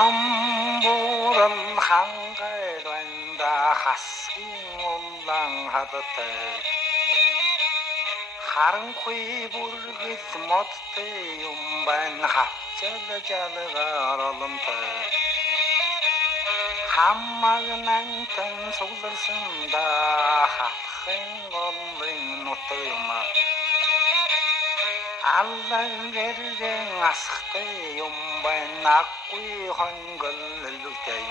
Амбурал хангай ранда хасгийн улаан хадтай харанхуй бүргэл модтой юм байна хавчал жалгаар олонтой хамаг нантан сугларсанда хатхын голын нутаг юм аллан гэргэн асхтай юм байна аггүй хонгол лүгтэй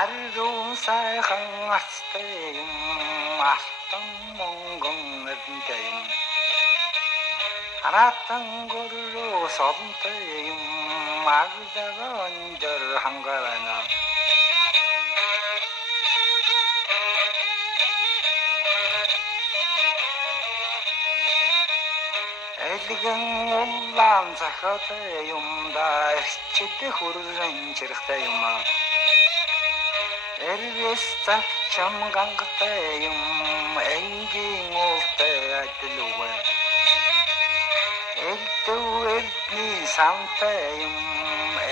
аррун сайхан астай юм алтан монгон эдэнтэй харатан гөрөө солонтой юм магдагаа өндөр хангарана элгэн улаан захатай юм да эрчит хүрэн чирхтэй юм эргэс цачам гангтай юм энгийн уултай адилгүй элдвэрний самтай юм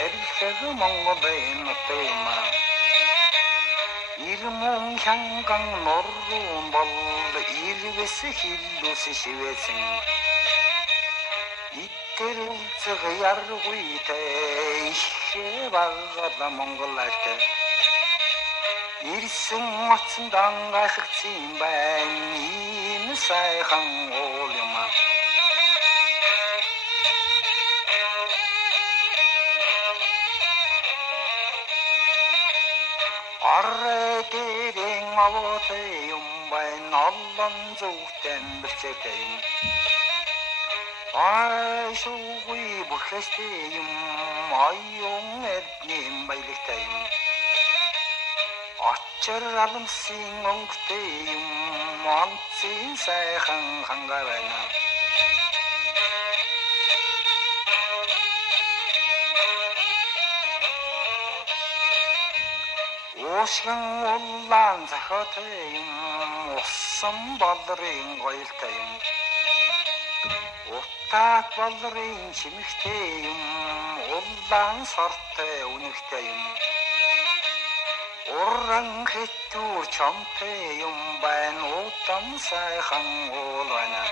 эрхэг монголын нутаг юм ирмэн хянган нуррун бол иргэс хиллүс шивэсэн 이때를 야르고 이때 이해바가 몽골 날때 일승 같은 당가식 침반 인사이항 올려마 아래대랭 아버대 용바인 얼른 좋된 birçekteym Aşuğuy bu kesteyim, ayyon etnim baylikteyim Açır alımsın onkteyim, antsin sayhan hangarayna Oşgan ollan zakateyim, ossam baldırın koyulteyim Утаат болрын чимэгтэй юм улаан сортой үнэгтэй юм уран хэтүүр чомтой юм байна удам сайхан уул байна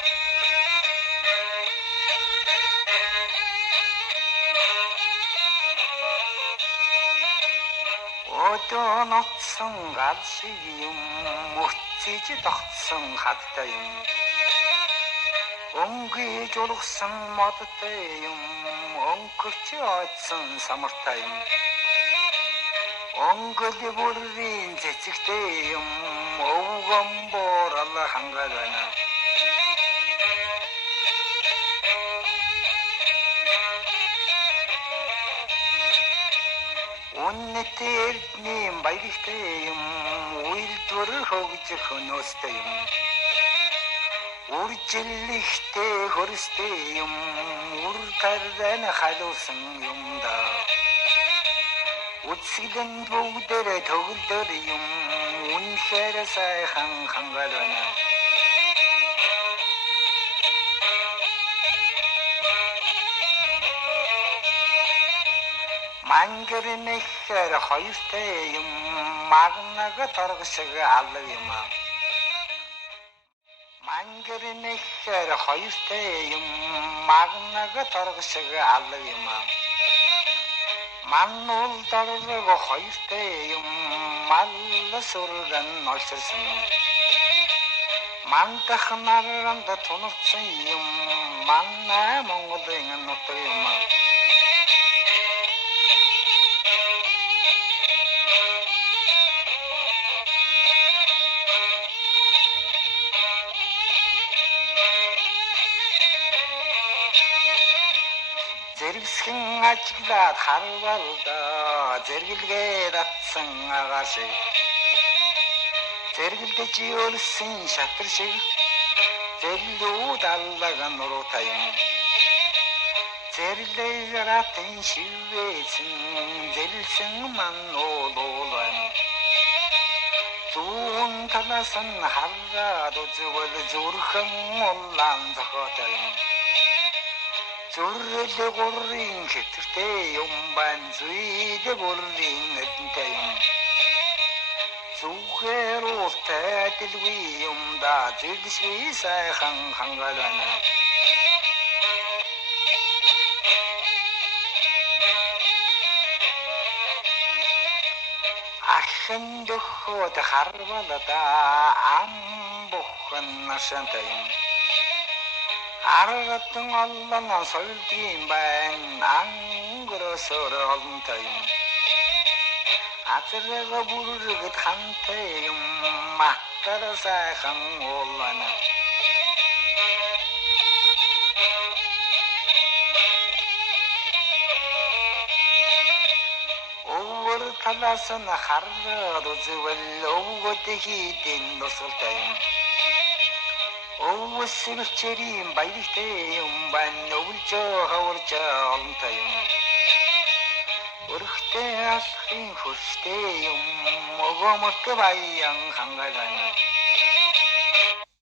өдөө ноцсон гал шиг юм мөцөж тогтсон хаттай юм өнгөж жолгсон модтой юм өнгөч ойдсон самартай юм өнгөл бүрийн цэцэгтэй юм өвгөн борал хангалана үнэтэйний баяртай юм үйлдвэр хөгж хөнөөстэй юм үржилихтэй хөрстэй юм үр тардан халуусан юм да үсгэлэн бүгдээрээ төгөлдөр юм үнэхээр сайхан хангалана мангэрнэхэр хоёртой юм магнаг торгошиг алга юм Мангэрнэхэр хоёртой юм магнаг торгошиг алга юм маннул дорог хоёртой юм мал сүргэн олсорсон мандах наранд тунавсан юм манна монголын нутаг юм Зэрэгсхэн ажиглаад харвалда зэргэлгээ татсан агаар шиг зэргэлдэж ölсэн шатар шиг зэрлүүд аллага нуруутай юм зэрлээгэратын шивээсэн зэрэлсэн маннуулуул байна зүүн талаас нь харгаад үзвэл зүрхэн улаан зохиотой юм зүрлэ гурын хэтэртэй юм бан зүйдэ бүрийн эдэнтэй юм зүгээр уутай дэлгүй юм да зүрдэсгүй сайхан хангалана ахын дөхөд харвалада ам бухан нашантай юм аргатан оллон солдгийн байн ангөрөсөр олонтой юм азрага бүргэд хамтай юм махтар сайхан уулана өвөр талаас нь хараад үзвэл өвгөд хийдин нусалтай юм өвсвчэрийн баяртай юм бан өвлж хаварж олонтой юм өрхтэй алхын хөштэй юм өгөөмөрт баян хангалана